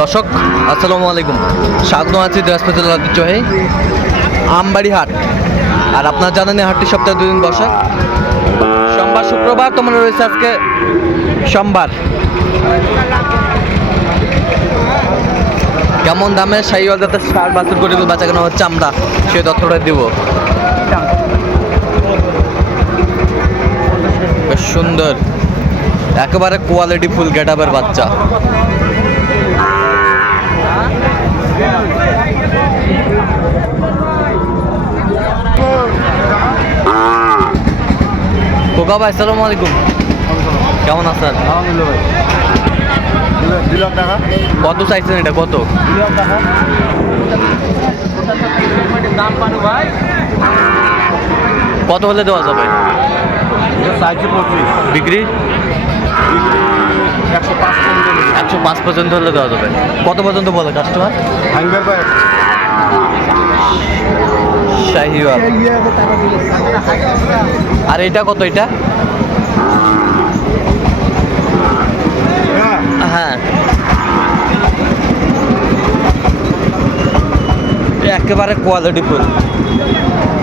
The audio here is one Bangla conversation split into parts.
দর্শক, আসসালামু আলাইকুম। স্বাগত আছি বৃহস্পতিবার ঐতিহ্যবাহী আমবাড়ি হাট। আর আপনার জানেন হাটটি সপ্তাহে দুদিন বসে। সোমবার, শুক্রবার তোমার রয়েছে আজকে সোমবার। কেমন দামে সেই যাতে সার বাছুর করে বেচা কেনা হচ্ছে আমরা সেই তথ্যটা দিব। বেশ সুন্দর। একেবারে কোয়ালিটি ফুল গেটাবের বাচ্চা। কোকা ভাই আসসালামু আলাইকুম। কেমন আছেন? কত চাইছেন এটা? কত? কত হলে দেওয়া যাবে? বিক্রি? একশো পাঁচ পর্যন্ত হলে দেওয়া যাবে। কত পর্যন্ত বলে কাস্টমার শাহিওয়াল আর এটা কত এটা? হ্যাঁ। একেবারে কোয়ালিটি ফুল।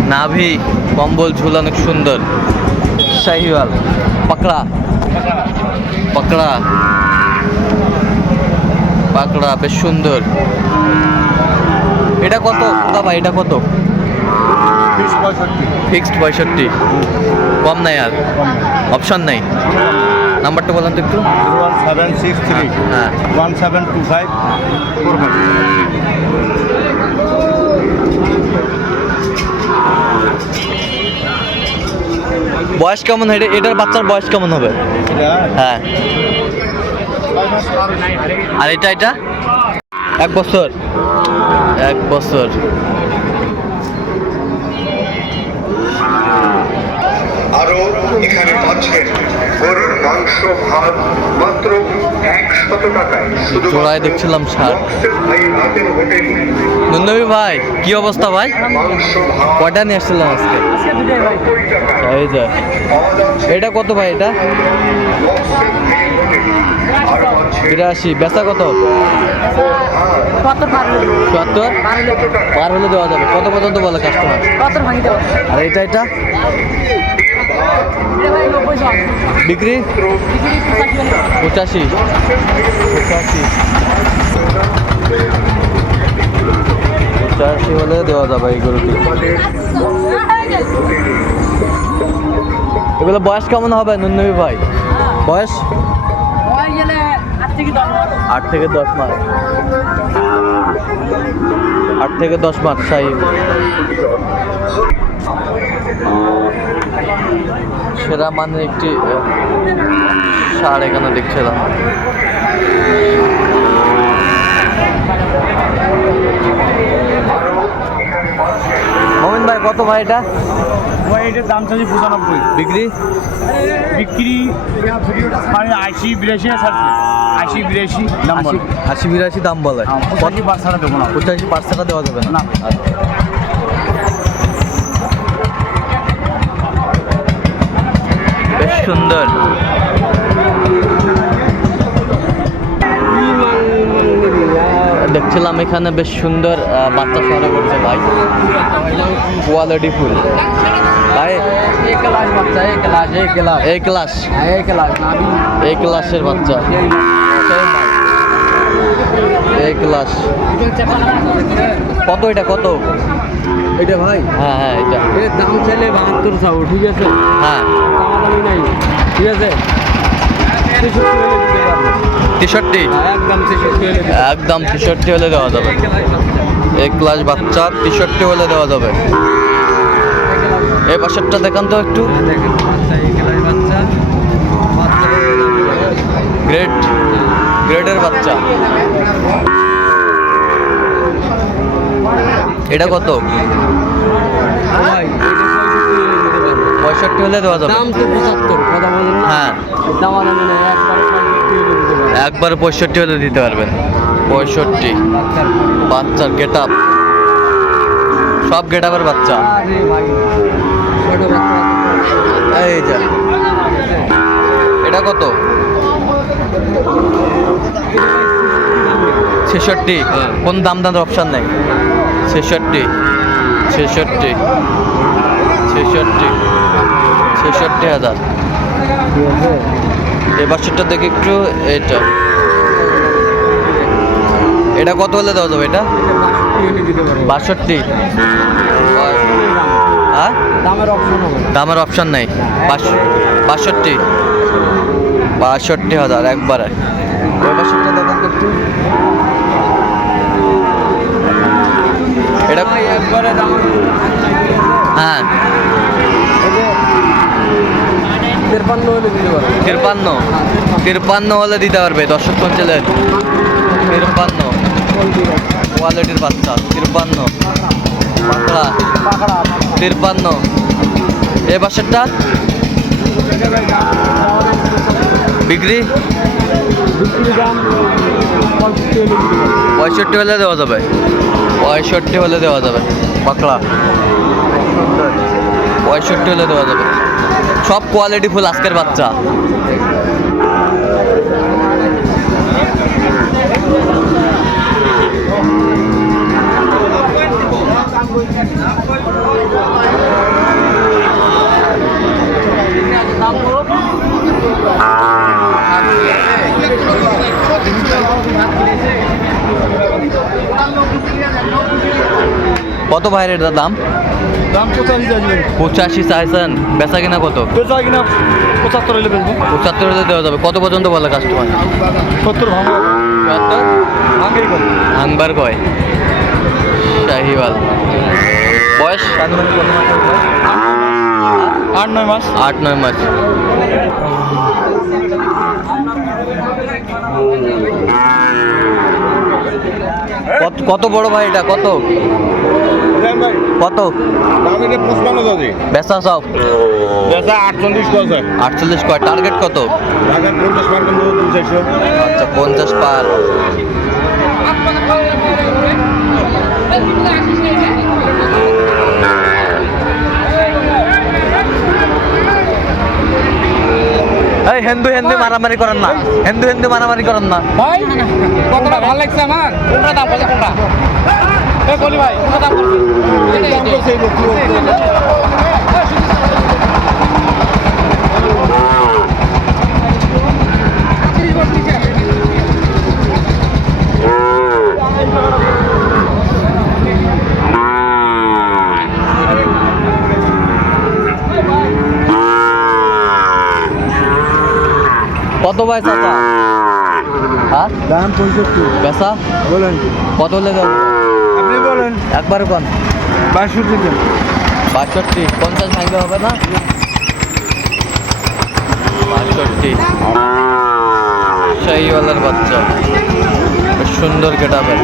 নাভি, কম্বল ঝুল অনেক সুন্দর। শাহিওয়াল পাকড়া। পাকড়া। পাকড়া, বেশ সুন্দর। এটা কত? বাবা এটা কত? ফিক্সড পঁয়ষট্টি। কম নাই আর? অপশন নাই? নাম্বারটা বলেন তো একটু। ওয়ান সেভেন সিক্স থ্রি হ্যাঁ one seven two five four five বয়স কেমন হবে এটার বাচ্চার বয়স কেমন হবে? হ্যাঁ। আর এটা এটা? এক বছর। এক বছর। আরও এখানে পাচ্ছেন গরুর মাংস ভাত মাত্র একশত টাকায়। শুধু দেখছিলাম ভাই নন্দবী ভাই কি অবস্থা ভাই? কয়টা নিয়ে আসছিলাম আজকে? এই যে। এটা কত ভাই এটা? বিরাশি। বেচা কত? চুয়াত্তর পার হলে দেওয়া যাবে। কত পর্যন্ত বলে কাস্টমার আর এটা এটা? বিক্রি? পঁচাশি। পঁচাশি। পঁচাশি হলে দেওয়া যাবে এই গরুটি। এগুলো বয়স কেমন হবে নুনবী ভাই? বয়স? আট থেকে দশ মাস। আট থেকে দশ মাস সাহি সেরা মানে একটি সার এখানে দেখছিলাম। মোমিন ভাই কত ভাই এটা? ভাই এটার দাম চাচ্ছি পঁচানব্বই। বিক্রি? বিক্রি মানে আশি বিরাশি আশি বিরাশি দাম আশি আশি বিরাশি দাম বলে। পঁচাশি পাঁচ টাকা দেবো না। পঁচাশি পাঁচ টাকা দেওয়া যাবে না? না। বেশ সুন্দর। দেখছিলাম এখানে বেশ সুন্দর বাচ্চা সরে করছে ভাই। Quality full. ভাই এক ক্লাস বাচ্চা এক ক্লাস এক ক্লাস। এই ক্লাস। ক্লাস এই ক্লাসের বাচ্চা। এই ক্লাস। কত এটা কত? এটা ভাই? হ্যাঁ হ্যাঁ এটা। এর দাম চাইলে বাহাত্তর চাও ঠিক আছে? হ্যাঁ। নাই ঠিক আছে? তেষট্টি একদম তেষট্টি হলে দেওয়া যাবে। এক ক্লাস বাচ্চা তেষট্টি হলে দেওয়া যাবে। এই পাশেরটা দেখান তো একটু। বাচ্চা গ্রেড গ্রেডের বাচ্চা। এটা কত? হলে দেওয়া যাবে। দাম তো পঁচাত্তর কথা বলেন হ্যাঁ। নাই একবার পঁয়ষট্টি হলে দিতে পারবেন। পঁয়ষট্টি। বাচ্চার গেট আপ সব গেট আপের বাচ্চা। এই যা। এটা কত? ছেষট্টি। কোন দাম দাম অপশান নেই? ছেষট্টি। ছেষট্টি। ছেষট্টি। ছেষট্টি হাজার। এই বাছুরটা দেখি একটু এটা এটা কত হলে দেওয়া যাবে এটা? বাষট্টি। হ্যাঁ? দামের অপশন নেই। বাষ- বাষট্টি। বাষট্টি হাজার একবারে। এটা হ্যাঁ। তেরপান্ন হলে দিতে পারব। তিরপান্ন? তিরপান্ন হলে দিতে পারবে, দর্শক অঞ্চলের তিরপান্ন। কোয়ালিটির বাচ্চা, তিরপান্ন। পাতলা তিরপান্ন। এ বাসেরটা বিক্রি? পঁয়ষট্টি হলে দেওয়া যাবে। পঁয়ষট্টি হলে দেওয়া যাবে পাকড়া পঁয়ষট্টি হলে দেওয়া যাবে। সব কোয়ালিটি ফুল আজকের বাচ্চা। কত ভাইয়ের এটার দাম? দাম পঁচাশি আসবে পঁচাশি চাইছেন। বেচা কিনা কত? বেচা কিনা পঁচাত্তর হলে বেচবো। পঁচাত্তর হলে দেওয়া যাবে। কত পর্যন্ত বলে কাস্টমার সত্তর ভাঙবো। কত আংবার কয়। শাহিওয়াল। বয়স? আট নয় মাস। আট নয় মাস। কত কত বড় ভাই এটা? কত? কত? বেচা সব? বেচা আটচল্লিশ গজ আটচল্লিশ কয়? টার্গেট কত? আচ্ছা পঞ্চাশ পার। এই হিন্দু হিন্দু মারামারি করেন না হিন্দু হিন্দু মারামারি করেন না ভাই কতটা ভালো লাগছে আমার কোনটা দাম বলছে কোনটা এই বলি ভাই কোনটা দাম বলছে ভাই চাচা? হ্যাঁ? দাম পঁয়ষট্টি। বলেন। কত দেবো? আপনি বলেন। একবার কোন? বাষট্টি বাষট্টি। পঞ্চাশ ভাঙতে হবে না? বাষট্টি। শাহিওয়ালার বাচ্চা। সুন্দর কেটাবে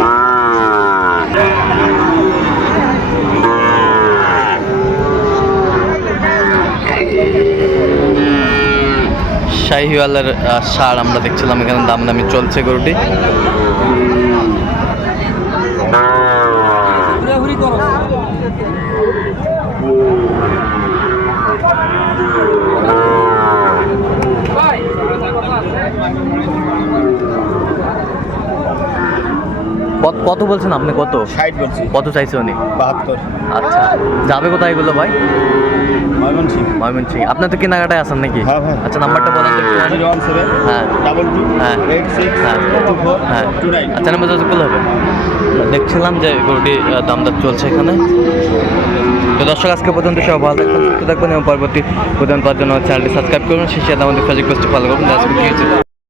শাহিওয়ালের সার আমরা দেখছিলাম এখানে দাম দামি চলছে গরুটি। কত বলছেন আপনি? কত? ষাট বলছি। কত চাইছে উনি? বাহাত্তর। আচ্ছা যাবে কোথায় এগুলো ভাই? ময়মনসিং ময়মনসিং আপনার তো কেনাকাটায় আছেন নাকি? হ্যাঁ, হ্যাঁ। আচ্ছা নাম্বারটা বলেন হ্যাঁ। ডাবল টু হ্যাঁ। এইট সিক্স হ্যাঁ। হ্যাঁ। আচ্ছা নাম্বার যতগুলো হবে দেখছিলাম যে গরুটি আহ, দাম দর চলছে এখানে। তো দর্শক আজকে পর্যন্ত সব ভালো থাকবেন সুস্থ থাকবেন এবং পরবর্তী প্রদান পাওয়ার জন্য চ্যানেলটি সাবস্ক্রাইব করুন। শেষে আমাদের ফেসবুক পেজটি ফলো করুন।